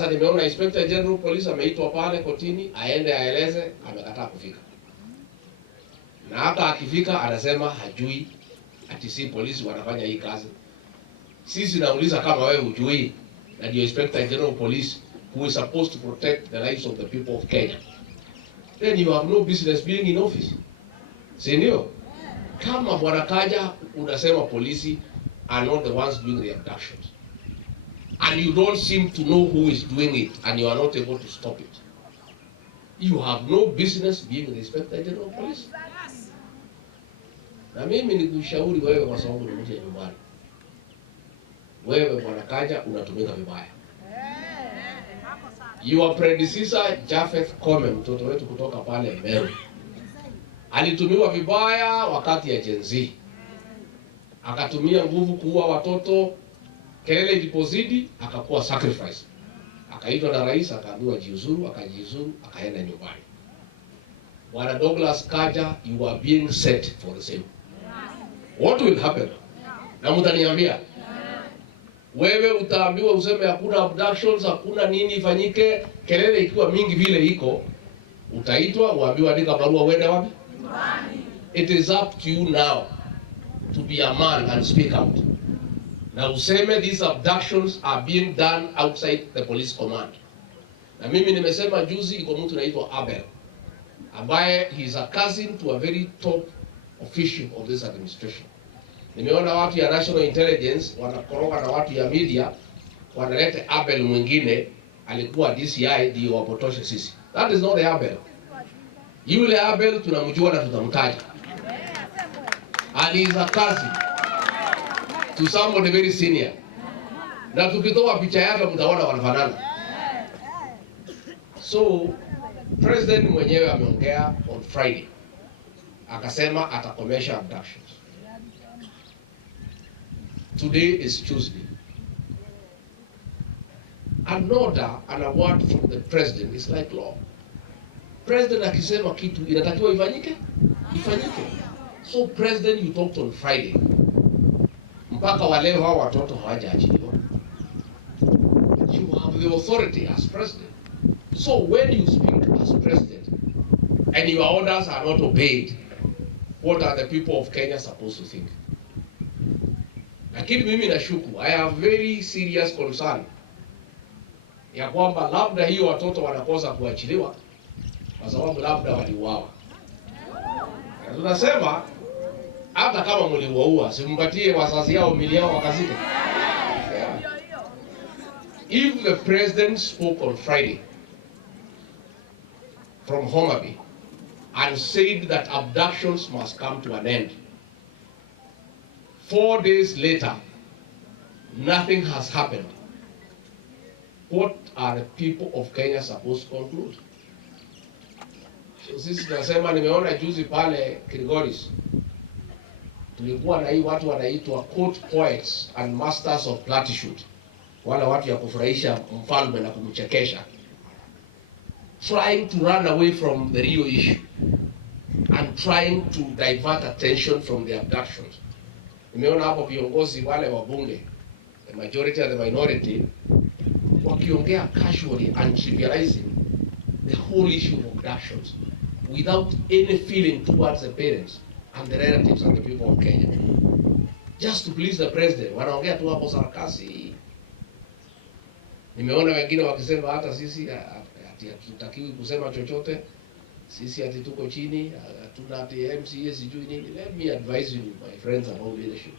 Sasa nimeona Inspector General Police ameitwa pale kotini aende aeleze, amekataa kufika. Na hata akifika anasema hajui ati si polisi wanafanya hii kazi. Sisi nauliza kama wewe hujui na ndio Inspector General Police who is supposed to protect the lives of the people of Kenya, then you have no business being in office. Si ndio? Kama Bwana Kaja unasema polisi are not the ones doing the abductions, and you don't seem to know who is doing it, and you are not able to stop it, you have no business being the Inspector General of Police. Na mimi nikushauri wewe, kwa sababu ni mtu nyumbani, wewe Bwana Kaja unatumika vibaya. Your predecessor Japheth Koome, mtoto wetu kutoka pale Meru, alitumiwa vibaya wakati ya Gen Z. Akatumia nguvu kuua watoto, kelele ilipozidi akakuwa sacrifice. Akaitwa na rais akaambiwa jiuzuru, akajiuzuru, akaenda nyumbani. Bwana Douglas Kaja, you are being set for the same. What will happen? Na mtaniambia. Wewe utaambiwa useme hakuna abductions, hakuna nini ifanyike, kelele ikiwa mingi vile iko, utaitwa uambiwa andika barua uende wapi? It is up to you now to be a man and speak out. Na useme these abductions are being done outside the police command. Na mimi nimesema juzi, iko mtu anaitwa Abel, ambaye he is a cousin to a very top official of this administration. Nimeona watu ya National Intelligence wanakoroga na watu ya media wanaleta Abel mwingine alikuwa DCI ndio wapotoshe sisi. That is not the Abel. Yule Abel tunamjua na tutamtaja. And he is a cousin to somebody very senior. Na tukitoa picha yake mtaona wanafanana. So president mwenyewe ameongea on Friday, akasema atakomesha abductions. Today is Tuesday. An order and a word from the president is like law. President akisema kitu inatakiwa ifanyike, ifanyike. So president, you talked on Friday. Mpaka waleo hao watoto hawajaachiliwa. You have the authority as president. So when you speak as president and your orders are not obeyed, what are the people of Kenya supposed to think? Lakini mimi nashuku, I have very serious concern ya kwamba labda hiyo watoto wanakosa kuachiliwa kwa sababu labda waliuawa. Na tunasema hata kama mliuaua, simpatie wazazi yao mili yao wakazike. If the president spoke on Friday from Homa Bay and said that abductions must come to an end, 4 days later, nothing has happened, what are the people of Kenya supposed to conclude? So sisi tunasema, nimeona juzi pale Kilgoris, tulikuwa na hii watu wanaitwa court poets and masters of platitude, wala watu ya kufurahisha mfalme na kumchekesha, trying to run away from the real issue and trying to divert attention from the abductions. Nimeona hapo viongozi wale wa bunge, the majority and the minority, wakiongea casually and trivializing the whole issue of abductions without any feeling towards the parents and the relatives and the people of Kenya. Just to please the president, wanaongea tu hapo sarakasi. Nimeona wengine wakisema hata sisi hatutakiwi kusema chochote, sisi ati tuko chini, hatuna ati MCA sijui nini. Let me advise you, my friends, about leadership,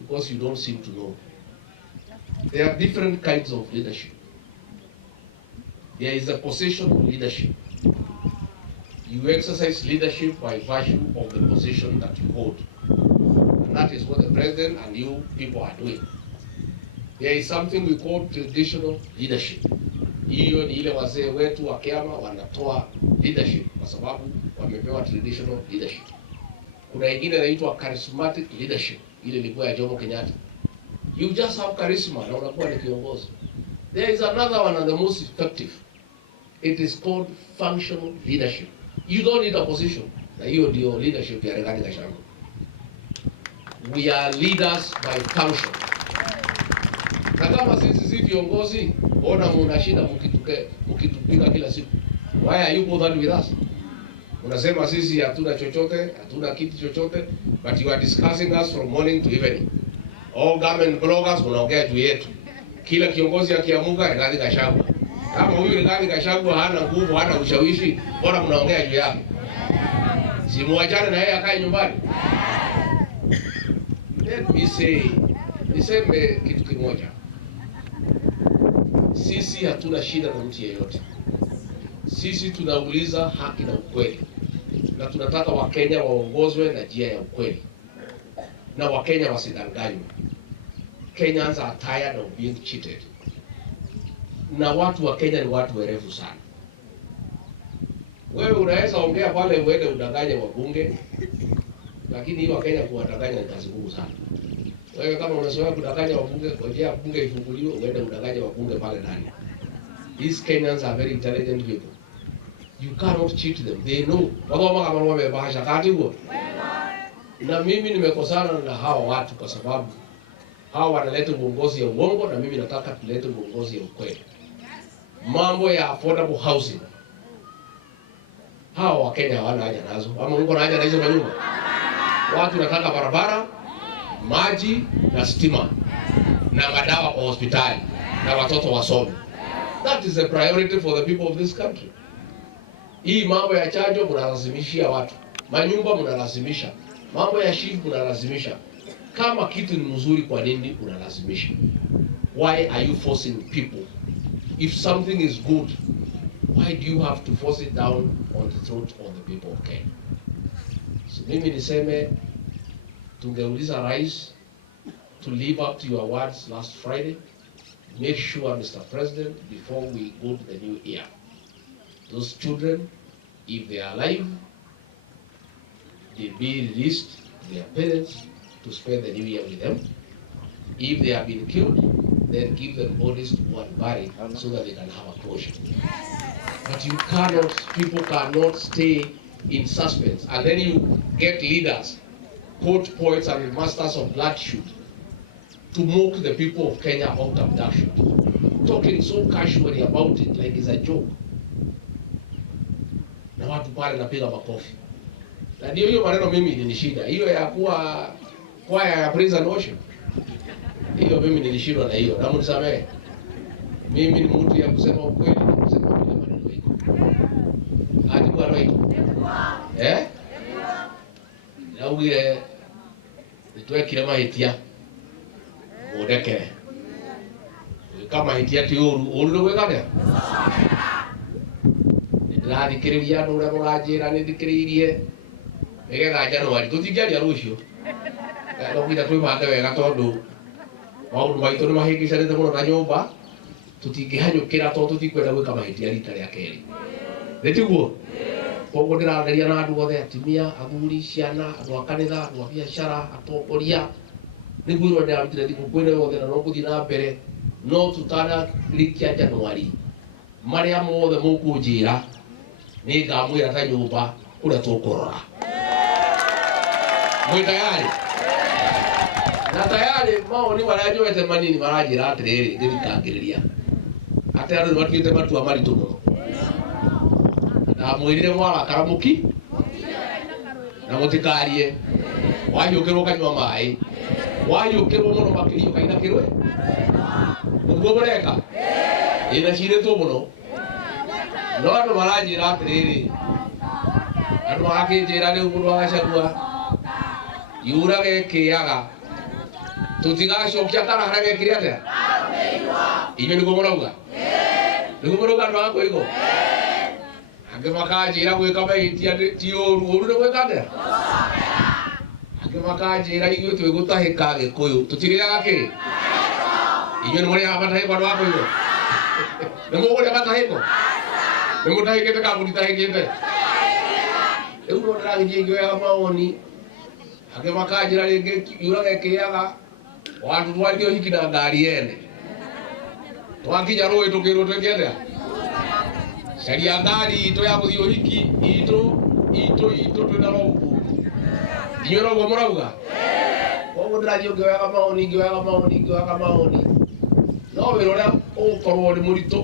because you don't seem to know. There are different kinds of leadership. There is a position leadership. You exercise leadership by virtue of the position that you hold. And that is what the president and you people are doing. There is something we call traditional leadership. Hiyo ni ile wazee wetu wa Kiama wanatoa leadership kwa sababu wamepewa traditional leadership. Kuna ingine inaitwa charismatic leadership, ile ilikuwa ya Jomo Kenyatta. You just have charisma na unakuwa ni kiongozi. There is another one and the most effective. It is called functional leadership. You don't need a position. Na hiyo ndio leadership ya Rigathi Gachagua. We are leaders by function. Na kama sisi viongozi, mbona mnashinda mkitupiga kila siku? Why are you bothered with us? Unasema sisi hatuna chochote, hatuna kitu chochote, but you are discussing us from morning to evening. All government bloggers wanaongea juu yetu. Kila kiongozi akiamuka Rigathi Gachagua. Kama huyu Rigathi Gachagua hana nguvu, hana ushawishi, bora mnaongea juu yake. Si muachane na yeye akae nyumbani. Let me say, niseme kitu kimoja. Sisi hatuna shida na mtu yeyote. Sisi tunauliza haki na ukweli. Na tunataka Wakenya waongozwe na njia ya ukweli. Na Wakenya wasidanganywe. Kenyans are tired of being cheated. Na watu wa Kenya ni watu werevu sana. Wewe unaweza ongea pale uende udanganye wabunge, lakini hiyo Kenya kuwadanganya ni kazi ngumu sana. Wewe kama unazoea kudanganya wabunge, ngojea bunge ifunguliwe uende udanganye wabunge pale ndani. These Kenyans are very intelligent people. You cannot cheat them. They know. Wagoma kama wamebahasha kati huo. Na mimi nimekosana na hawa watu kwa sababu hawa wanaleta uongozi ya uongo na mimi nataka tulete uongozi ya ukweli. Mambo ya affordable housing. Hawa Wakenya hawana haja nazo. Ama uko na haja na hizo manyumba? Watu nataka barabara, maji na stima na madawa kwa hospitali na watoto wasome. That is the priority for the people of this country. Hii mambo ya chanjo mnalazimishia watu. Manyumba mnalazimisha. Mambo ya shifu mnalazimisha. Kama kitu ni mzuri kwa nini unalazimisha? Why are you forcing people? If something is good, why do you have to force it down on the throat of the people of Kenya? So mimi niseme tungeuliza rais to live up to your words last Friday. Make sure, Mr. President, before we go to the new year, those children, if they are alive, they be released to their parents to spend the new year with them. If they have been killed, then give them bodies to go and bury so that they can have a closure. But you cannot, people cannot stay in suspense. And then you get leaders, court poets and masters of bloodshed to mock the people of Kenya about abduction. Talking so casually about it like it's a joke. Na watu pale napiga makofi. Na ndio hiyo maneno mimi nilishinda. Hiyo ya kuwa kwaya ya praise and worship. Hiyo mimi nilishindwa na hiyo. Na mnisamehe. Mimi ni mtu ya kusema ukweli na kusema vile maneno yako. Hadi kwa roho yako. Na ugire nitoe kile mahitia. Odekere. Kama hitia ti uru ndo wegane. Ndirathikiriria ndu ria murajira ni thikiririe. Nigetha Januari tutingiaria rucio. No nginya twibange wega tondu maundu maitu ni mahingicanite muno na nyumba tutingihanyukira tondu tutikwenda gwika mahitia rita ria keri. Nitiguo? Koguo ndiratheria na andu othe, atimia, athuri, ciana, andu a kanitha, andu a biacara, atongoria. Niguo ndirarutire thigũkũ ĩno yothe na no gũthiĩ na mbere, no tutanarikia Januari maria mothe mũkũnjĩra nĩ ngamwĩra ta nyũmba kũrĩa tũkũrora. Mwĩ tayari? Na tayari mawoni marĩa njoete manini maranjĩra atĩrĩrĩ ngĩthikangĩrĩria atĩ andũ nĩmatuĩte matua maritũ mũno. Na mwĩrire mwarakara mũki na mũtikarie, wanyũkĩrwo kanyua maĩ, wanyũkĩrwo mũno makĩria ũkainakĩrwe. Ũguo mũreka? Ĩna cirĩtwo mũno. No andũ maranjĩra atĩrĩrĩ, andũ magakĩnjĩra rĩu mũndũ wa Gachagua yurage kĩaga tũtigacokia kana harĩa gekire atĩa? Inyuĩ nĩguo mũrauga? Nĩguo mũrauga andũ a Kũigũ? Angĩ makanjĩra gwĩka mahĩtia ti ũru, ũru nĩ gwĩka atĩa? Angĩ makanjĩra ithuĩ twĩgũtahĩka Gĩkũyũ tũtirĩaga kĩ? Inyuĩ nĩ mũrĩaga matahĩko andũ a Kũigũ? Nĩ mũkũrĩa matahĩko? Nĩ mũtahĩkĩte kana mũtitahĩkĩte? Rĩu no ndĩragĩthiĩ ngĩoyaga mawoni. Angĩ makanjĩra rĩngĩ yurage kĩaga watu twathio hiki na ngari ene. Twakinya rũĩ tũkĩrwo twĩke atĩa? Caria ngari itũ ya gũthiĩ ũhiki itũ twĩna roguo. Inyuĩ noguo mũrauga? Koguo ndĩrathiĩ ngĩoyaga mawoni. no wĩra ũrĩa ũkorwo nĩ mũritũ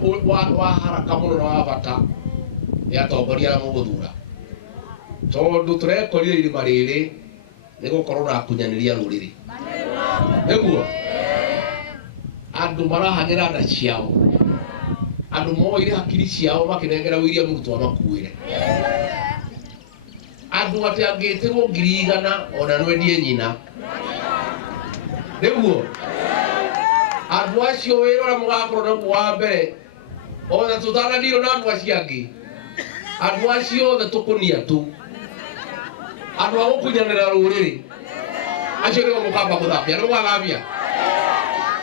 wa haraka mũno na wa bata nĩ atongoria arĩa mũgũthura, tondũ tũrekorire irima rĩrĩ nĩ gũkorwo na kunyanĩria rũrĩrĩ, nĩguo andũ marahang'ĩra nda ciao, andũ moire hakiri ciao makĩnengera William Ruto amakuĩre, andũ matangĩtĩrwo 100,000 ona nwendie nyina, nĩguo andũ acio wĩra ũrĩa mũgakorwo naguo wa mbere ona tũtanandirwo na andũ acio angĩ, andũ acio othe tũkũnia tu, andũ a gũkunyanĩra rũrĩrĩ acio nĩo mũkamba gũthambia, nĩ mũgathambia,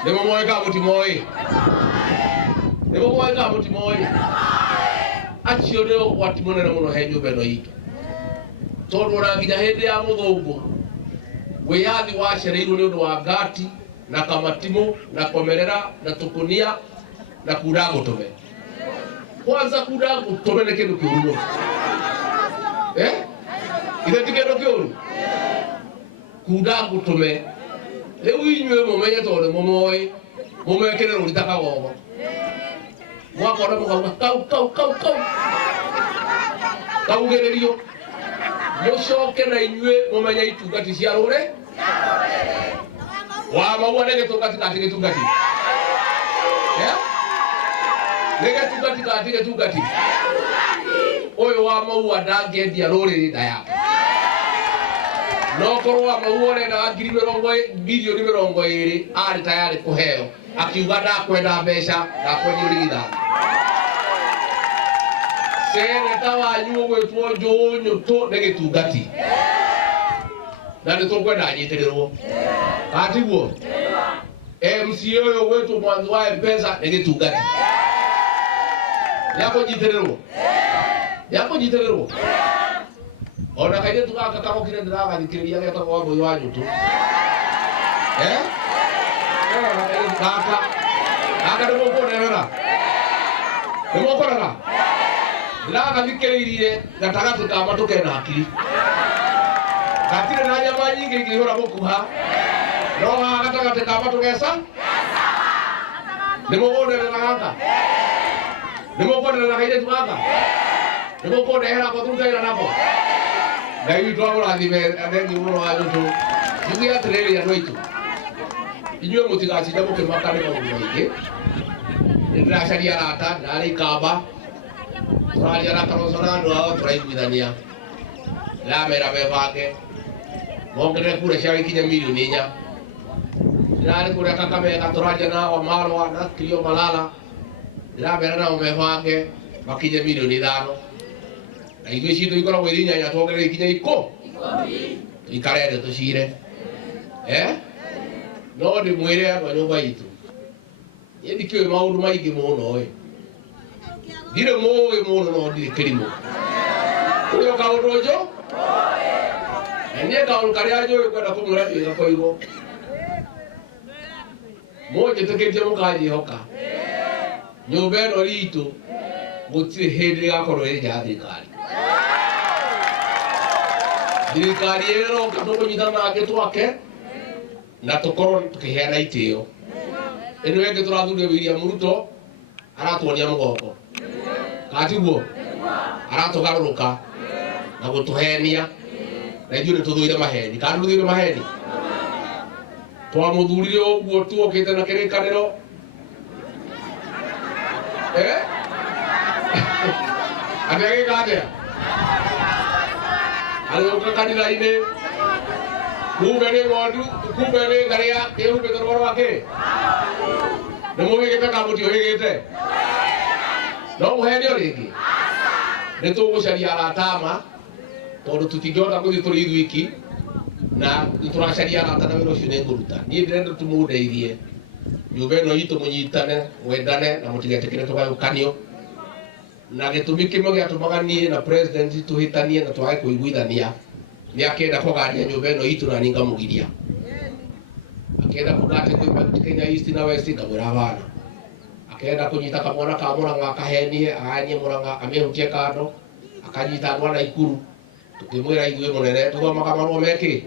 nĩ mũmoĩ kana mũtimoĩ, nĩ mũmoĩ kana mũtimoĩ, acio nĩo ũgwati mũnene mũno he nyũmba ĩno itũ, tondũ ona nginya hĩndĩ ya mũthũngũ wĩyathi wacereirwo nĩ ũndũ wa ngati na kamatimu na komerera na tukunia na kura gũtũme. Kwanza kura gũtũme nĩ kĩndũ kĩũru mũno, ithe ti kĩndũ kĩũru, kura gũtũme. Rĩu inyuĩ mũmenye tondũ mũmoĩ mũmekĩre rũri ta kagogo, mwakona mũkauga kau kaugĩrĩrio, mũcoke na inyuĩ mũmenye itungati cia rũrĩrĩ wa maua nĩ gĩtungati kati gĩtungati, nĩ gĩtungati kati gĩtungati. Ũyũ wa maua ndangĩendia rũrĩrĩ nda yake, no korwo wa maua ũrendaga bilioni 20 arĩ tayari kũheo, akiuga ndakwenda mbeca, ndakwendia ũrigithathi. Seneta wanyu ũgwĩtwo Joe Nyoto nĩ gĩtungati, na nĩ tũkwenda anyitĩrĩrwo, katiguo. MCA ũyũ ũgwĩtwo Mwangi wa M-Pesa nĩ gĩtungati, nĩakũnyitĩrĩrwo. Ona kairĩtu gaka kagokire ndĩragathikĩrĩria getagwo Wambũi wa Nyoto, gaka nĩmũkũrora, ndĩragathikĩrĩirie gatagatĩ ka matũ kena hakiri, gatirĩ na nyama nyingĩ ingĩihũra mũkuha, no haha gatagatĩ ka matũ geca, nĩmũkũnderera gaka, nĩmũkũnderera kairĩtu gaka, nĩmũkũndehera ko thutha nako. Ngai witũ amũrathime, thengiũ mũno wa Nyoto. Njuge atĩrĩrĩ andũ aitũ, inyuĩ mũtigacinde mũkĩmaka nĩ maũndũ maingĩ. Nĩndĩracaria arata, ndarĩ Ikamba, tũraria na Kalonzo na andũ ao tũraiguithania, ndĩramera mebange mongerere kura cia gĩkinye milioni 4. Ndĩrarĩ kũrĩa Kakamega tũraria na Wamalwa na Kilio Malala, ndĩramera nao mebange makinye milioni 5. Na ithuĩ citũ ikoragwo irĩ 8 tuongerere ikinye 10 ikarende tũcire, no ndĩmwĩre andũ a nyũmba itũ, niĩ ndikĩũĩ maũndũ maingĩ mũno, ndirĩ mũĩ mũno no ndirĩ kĩrimũ. Ũrĩ o kaũndũ njũ, na niĩ kaũndũ karĩa njũĩ kwenda kũmwĩra nĩ gakoirwo, mũnjĩtĩkĩtie mũkanjĩhoka, nyũmba ĩno itũ gũtirĩ hĩndĩ ĩgakorwo ĩrĩ nja ya thirikari. Thirikari ĩroka tũkũnyitana nake twake na tũkorwo tũkĩheana itĩo. Ĩno ĩngĩ tũrathurire William Ruto aratuonia mũgongo, katiguo, aratũgarũrũka na gũtũhenia, na ithuĩ nĩtũthũire maheni, kana tũthũire maheni. Twamũthurire ũguo tuokĩte na kĩrĩkanĩro, agĩgĩka atĩa, agĩũka kanitha-inĩ, kumbe nĩ ng'ondu, kumbe nĩ ngarĩa ĩhumbĩte rwaro wake, nĩmũhĩgĩte kana mũtiũhĩgĩte, no mũhenio rĩngĩ. Nĩtũgũcaria arata ma, tondũ tũtingĩhota gũthiĩ tũrĩ ithuiki, na nĩtũracaria arata na wĩra ũcio nĩngũruta. Niĩ ndĩrenda tũmũndeithie, nyũmba ĩno itũ mũnyitane, mwendane na mũtigetĩkĩre tũgayũkanio. Na gĩtũmi kĩmwe gĩatũmaga niĩ na president tũhĩtanie na twage kũiguithania, nĩ akĩenda kũgania nyũmba ĩno itũ na niĩ ngamũgiria. Akĩenda kuga atĩ kwĩ Kenya East na West, ngamwĩra hapana. Akĩenda kũnyita kamwana ka Mũrang'a akahenie, aganie Mũrang'a amĩhutie kando, akanyita andũ a Naikuru, tũkĩmwĩra ithuĩ mũnene tũthomaga marũa mekĩ,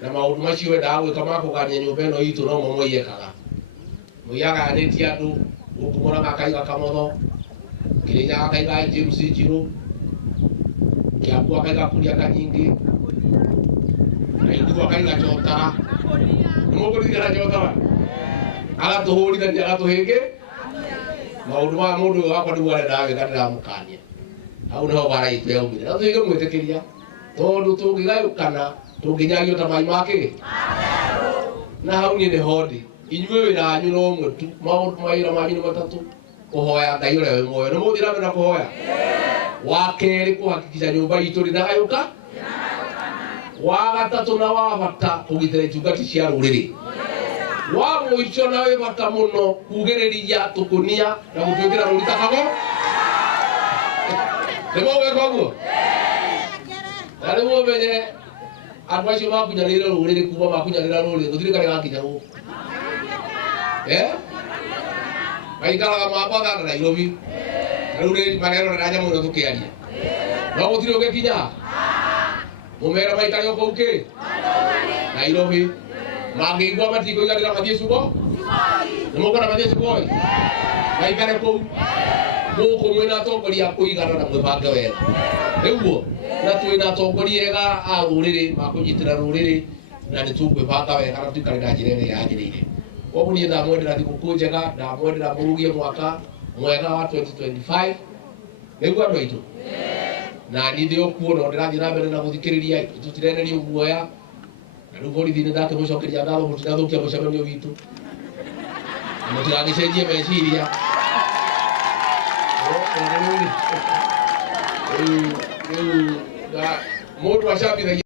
na maũndũ macio endaga gwĩka ma kũgania nyũmba ĩno itũ no mo ekaga. muyaga neti andu ukumura makaiga Kamotho, Kirinyaga akaiga James Njiru, Kiambu akaiga Kuria Kanyingi, Naithu akaiga Njotara. Mukuririkana Njotara agatuhurithania agatuhingi maundu ma mundu wakwa niguo arenda agika ndiramukania hau niho bara itu yaumire na tuige mwitikiria tondu tungigayukana tunginyagio ta mai make na hau ni hondi inyue wira wanyu no umwe tu maundu maira manyu ni matatu kuhoya Ngai uria wi muoyo ni muthira na kuhoya wa keri kuhakikisha nyumba itu ri ndagayuka wa gatatu na wa bata kugitira itungati cia ruriri wa muico nawe bata muno kugiriria tukunia na gutwikira rurita kago nimo weko guo ari mo menye andu acio makunyanire ruriri kuma makunyanira ruriri guthirikari gakinya gu maikaraga mabatha na Nairobi na ruriri magero na nyamu no tukiaria no gutire ugikinya mumera maikari oko uke Nairobi magigwa matiko igarira mathie Sugoi nimukora mathie Sugoi maikare kou muku mwina atongoria kuigana na mwibange wega niguo na twina atongoria ega a ruriri makunyitira ruriri na nitukwibanga wega na tuikare na njira ĩrĩa yagĩrĩire. Koguo niĩ ndamwendera thigũkũ njega, ndamwendera mũrugie mwaka mwega wa 2025 niguo andũ aitũ na niĩ ndĩ okuo no ndĩrathiĩ na mbere na gũthikĩrĩria tutirenerio guoya na rĩu borithi nĩ ndakĩmũcokeria ngatho mũtinathũkia mũcemanio witũ na mũtigagĩcenjie meciria mũndũ acambithagia